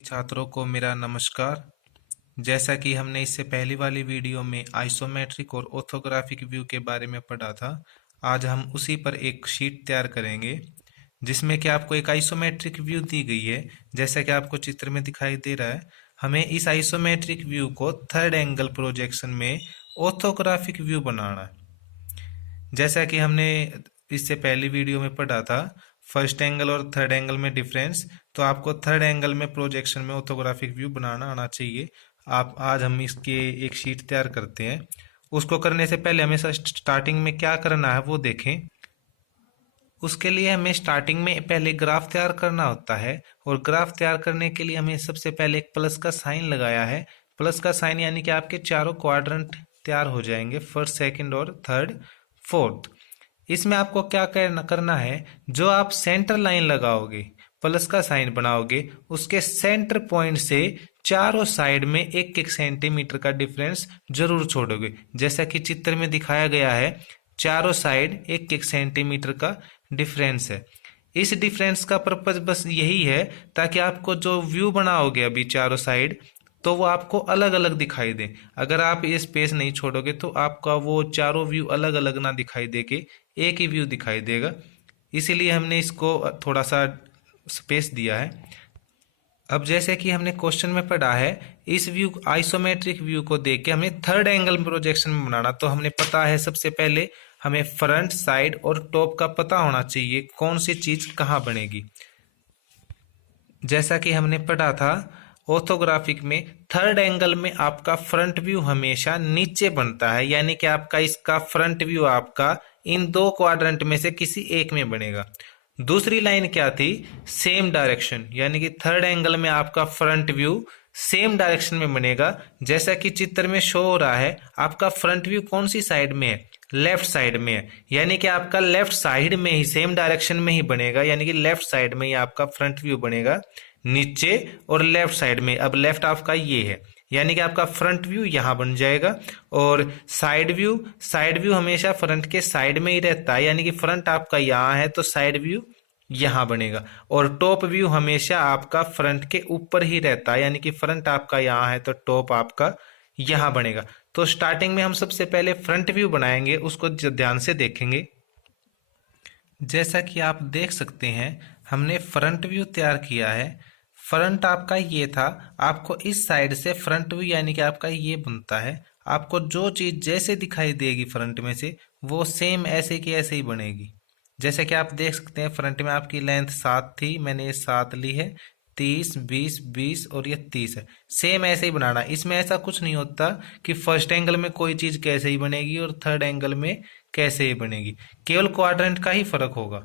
छात्रों को मेरा नमस्कार। जैसा कि हमने इससे पहली वाली वीडियो में आइसोमेट्रिक और ऑर्थोग्राफिक व्यू के बारे में पढ़ा था, आज हम उसी पर एक शीट तैयार करेंगे जिसमें कि आपको एक आइसोमेट्रिक व्यू दी गई है। जैसा कि आपको चित्र में दिखाई दे रहा है, हमें इस आइसोमेट्रिक व्यू को थर्ड एंगल प्रोजेक्शन में ऑर्थोग्राफिक व्यू बनाना है। जैसा कि हमने इससे पहली वीडियो में पढ़ा था फर्स्ट एंगल और थर्ड एंगल में डिफरेंस, तो आपको थर्ड एंगल में प्रोजेक्शन में ऑर्थोग्राफिक व्यू बनाना आना चाहिए। आप आज हम इसके एक शीट तैयार करते हैं। उसको करने से पहले हमें स्टार्टिंग में क्या करना है वो देखें। उसके लिए हमें स्टार्टिंग में पहले ग्राफ तैयार करना होता है, और ग्राफ तैयार करने के लिए हमें सबसे पहले एक प्लस का साइन लगाया है। प्लस का साइन यानी कि आपके चारों क्वाड्रेंट तैयार हो जाएंगे, फर्स्ट सेकंड और थर्ड फोर्थ। इसमें आपको क्या करना है, जो आप सेंटर लाइन लगाओगे, प्लस का साइन बनाओगे, उसके सेंटर पॉइंट से चारों साइड में एक एक सेंटीमीटर का डिफरेंस जरूर छोड़ोगे। जैसा कि चित्र में दिखाया गया है, चारों साइड एक एक सेंटीमीटर का डिफरेंस है। इस डिफरेंस का पर्पज बस यही है ताकि आपको जो व्यू बनाओगे अभी चारों साइड, तो वो आपको अलग अलग दिखाई दे। अगर आप ये स्पेस नहीं छोड़ोगे तो आपका वो चारों व्यू अलग अलग ना दिखाई दे के एक ही व्यू दिखाई देगा। इसीलिए हमने इसको थोड़ा सा स्पेस दिया है। अब जैसे कि हमने क्वेश्चन में पढ़ा है, इस व्यू आइसोमेट्रिक व्यू को देख के हमें थर्ड एंगल प्रोजेक्शन में बनाना, तो हमने पता है सबसे पहले हमें फ्रंट, साइड और टॉप का पता होना चाहिए कौन सी चीज कहाँ बनेगी। जैसा कि हमने पढ़ा था ऑर्थोग्राफिक में, थर्ड एंगल में आपका फ्रंट व्यू हमेशा नीचे बनता है, यानी कि आपका इसका फ्रंट व्यू आपका इन दो क्वाड्रेंट में से किसी एक में बनेगा। दूसरी लाइन क्या थी, सेम डायरेक्शन, यानी कि थर्ड एंगल में आपका फ्रंट व्यू सेम डायरेक्शन में बनेगा। जैसा कि चित्र में शो हो रहा है, आपका फ्रंट व्यू कौन सी साइड में है, लेफ्ट साइड में है, यानी कि आपका लेफ्ट साइड में ही सेम डायरेक्शन में ही बनेगा, यानी कि लेफ्ट साइड में ही आपका फ्रंट व्यू बनेगा नीचे और लेफ्ट साइड में। अब लेफ्ट आपका ये है, यानी कि आपका फ्रंट व्यू यहां बन जाएगा। और साइड व्यू हमेशा फ्रंट के साइड में ही रहता है, यानी कि फ्रंट आपका यहाँ है तो साइड व्यू यहां बनेगा। और टॉप व्यू हमेशा आपका फ्रंट के ऊपर ही रहता है, यानी कि फ्रंट आपका यहाँ है तो टॉप आपका यहां बनेगा। तो स्टार्टिंग में हम सबसे पहले फ्रंट व्यू बनाएंगे, उसको ध्यान से देखेंगे। जैसा कि आप देख सकते हैं, हमने फ्रंट व्यू तैयार किया है। फ्रंट आपका ये था, आपको इस साइड से फ्रंट व्यू यानी कि आपका ये बनता है। आपको जो चीज जैसे दिखाई देगी फ्रंट में से, वो सेम ऐसे की ऐसे ही बनेगी। जैसे कि आप देख सकते हैं, फ्रंट में आपकी लेंथ 7 थी, मैंने ये 7 ली है। 30, 20, 20 और ये 30 है। सेम ऐसे ही बनाना। इसमें ऐसा कुछ नहीं होता कि फर्स्ट एंगल में कोई चीज कैसे ही बनेगी और थर्ड एंगल में कैसे ही बनेगी, केवल क्वाड्रेंट का ही फर्क होगा।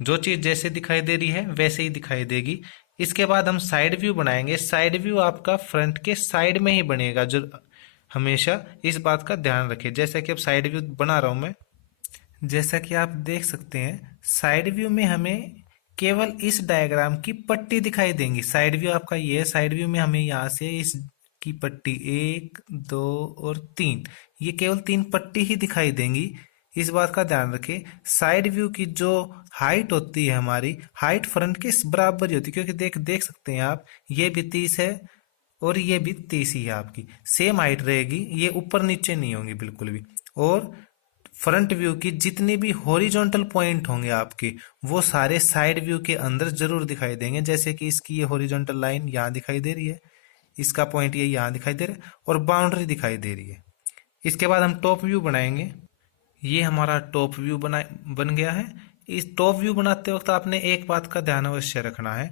जो चीज जैसे दिखाई दे रही है वैसे ही दिखाई देगी। इसके बाद हम साइड व्यू बनाएंगे। साइड व्यू आपका फ्रंट के साइड में ही बनेगा, जो हमेशा इस बात का ध्यान रखें। जैसा कि अब साइड व्यू बना रहा हूं मैं, जैसा कि आप देख सकते हैं, साइड व्यू में हमें केवल इस डायग्राम की पट्टी दिखाई देंगी। साइड व्यू आपका ये है, साइड व्यू में हमें यहाँ से इस की पट्टी 1, 2 और 3, ये केवल 3 पट्टी ही दिखाई देंगी। इस बात का ध्यान रखें। साइड व्यू की जो हाइट होती है, हमारी हाइट फ्रंट के बराबर ही होती है, क्योंकि देख सकते हैं आप, ये भी 30 है और ये भी 30 ही है, आपकी सेम हाइट रहेगी, ये ऊपर नीचे नहीं होंगी बिल्कुल भी। और फ्रंट व्यू की जितनी भी हॉरिजॉन्टल पॉइंट होंगे आपके, वो सारे साइड व्यू के अंदर जरूर दिखाई देंगे। जैसे कि इसकी ये हॉरिजॉन्टल लाइन यहाँ दिखाई दे रही है, इसका पॉइंट ये यहाँ दिखाई दे रहा है और बाउंड्री दिखाई दे रही है। इसके बाद हम टॉप व्यू बनाएंगे। ये हमारा टॉप व्यू बन गया है। इस टॉप व्यू बनाते वक्त आपने एक बात का ध्यान अवश्य रखना है,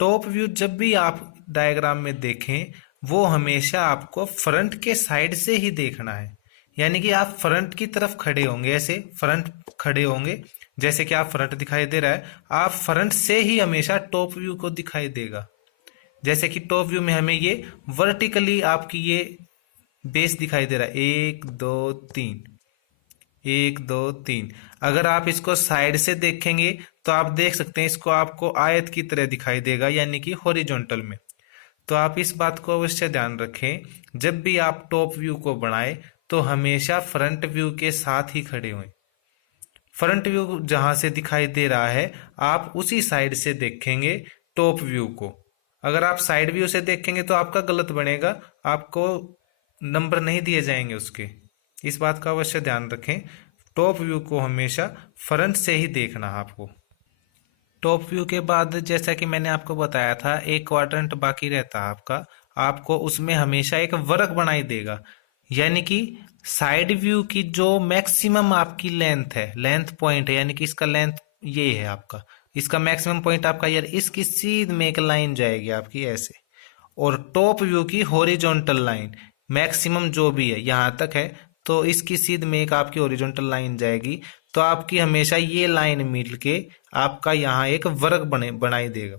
टॉप व्यू जब भी आप डायग्राम में देखें, वो हमेशा आपको फ्रंट के साइड से ही देखना है। यानी कि आप फ्रंट की तरफ खड़े होंगे, ऐसे फ्रंट खड़े होंगे, जैसे कि आप फ्रंट दिखाई दे रहा है, आप फ्रंट से ही हमेशा टॉप व्यू को दिखाई देगा। जैसे कि टॉप व्यू में हमें ये वर्टिकली आपकी ये बेस दिखाई दे रहा है, 1 2 3, 1 2 3। अगर आप इसको साइड से देखेंगे तो आप देख सकते हैं, इसको आपको आयत की तरह दिखाई देगा, यानी कि हॉरिजॉन्टल में। तो आप इस बात को अवश्य ध्यान रखें, जब भी आप टॉप व्यू को बनाए तो हमेशा फ्रंट व्यू के साथ ही खड़े हों। फ्रंट व्यू जहां से दिखाई दे रहा है, आप उसी साइड से देखेंगे टॉप व्यू को। अगर आप साइड व्यू से देखेंगे तो आपका गलत बनेगा, आपको नंबर नहीं दिए जाएंगे उसके। इस बात का अवश्य ध्यान रखें। टॉप व्यू को हमेशा फ्रंट से ही देखना है आपको। टॉप व्यू के बाद जैसा कि मैंने आपको बताया था, एक क्वाड्रेंट बाकी रहता है आपका, आपको उसमें हमेशा एक वर्ग बनाई देगा, यानी कि साइड व्यू की जो मैक्सिमम आपकी लेंथ है, लेंथ पॉइंट है, यानी कि इसका लेंथ ये है आपका, इसका मैक्सिमम पॉइंट आपका यार इसकी सीध में एक लाइन जाएगी आपकी ऐसे, और टॉप व्यू की हॉरिजॉन्टल लाइन मैक्सिमम जो भी है यहाँ तक है, तो इसकी सीध में एक आपकी हॉरिजॉन्टल लाइन जाएगी, तो आपकी हमेशा ये लाइन मिल के आपका यहाँ एक वर्ग बनाई देगा।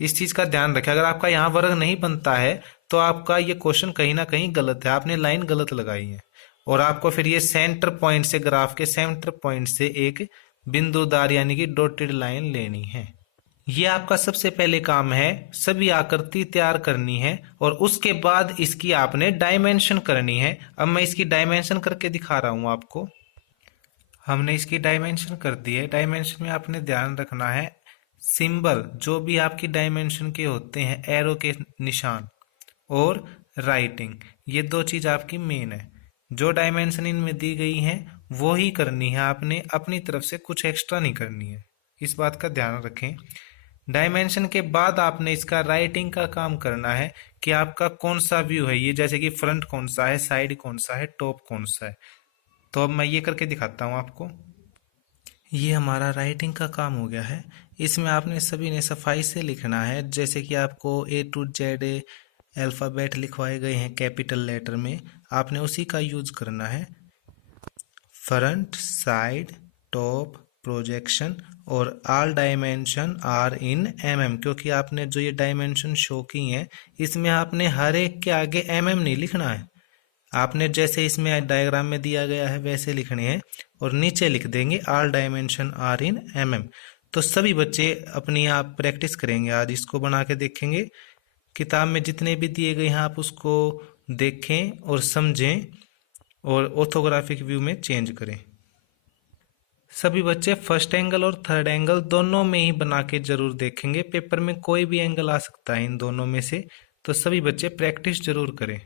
इस चीज का ध्यान रखें, अगर आपका यहाँ वर्ग नहीं बनता है तो आपका ये क्वेश्चन कहीं ना कहीं गलत है, आपने लाइन गलत लगाई है, और आपको फिर ये सेंटर पॉइंट से, ग्राफ के सेंटर पॉइंट से एक बिंदुदार यानी कि डॉटेड लाइन लेनी है। ये आपका सबसे पहले काम है, सभी आकृति तैयार करनी है और उसके बाद इसकी आपने डायमेंशन करनी है। अब मैं इसकी डायमेंशन करके दिखा रहा हूं आपको। हमने इसकी डायमेंशन कर दी है। डायमेंशन में आपने ध्यान रखना है, सिंबल जो भी आपकी डायमेंशन के होते हैं, एरो के निशान और राइटिंग, ये दो चीज आपकी मेन है। जो डायमेंशन इनमें दी गई है वो ही करनी है आपने, अपनी तरफ से कुछ एक्स्ट्रा नहीं करनी है, इस बात का ध्यान रखें। डायमेंशन के बाद आपने इसका राइटिंग का काम करना है कि आपका कौन सा व्यू है ये, जैसे कि फ्रंट कौन सा है, साइड कौन सा है, टॉप कौन सा है। तो अब मैं ये करके दिखाता हूँ आपको। ये हमारा राइटिंग का काम हो गया है। इसमें आपने सभी ने सफाई से लिखना है, जैसे कि आपको A to Z अल्फ़ाबेट लिखवाए गए हैं कैपिटल लेटर में, आपने उसी का यूज करना है। फ्रंट, साइड, टॉप, प्रोजेक्शन और all dimension are in mm, क्योंकि आपने जो ये डायमेंशन शो की हैं इसमें आपने हर एक के आगे mm नहीं लिखना है, आपने जैसे इसमें डायग्राम में दिया गया है वैसे लिखने हैं, और नीचे लिख देंगे all dimension are in mm। तो सभी बच्चे अपनी आप प्रैक्टिस करेंगे, आज इसको बना के देखेंगे। किताब में जितने भी दिए गए हैं आप उसको देखें और समझें और ऑर्थोग्राफिक व्यू में चेंज करें। सभी बच्चे फर्स्ट एंगल और थर्ड एंगल दोनों में ही बना के जरूर देखेंगे, पेपर में कोई भी एंगल आ सकता है इन दोनों में से, तो सभी बच्चे प्रैक्टिस जरूर करें।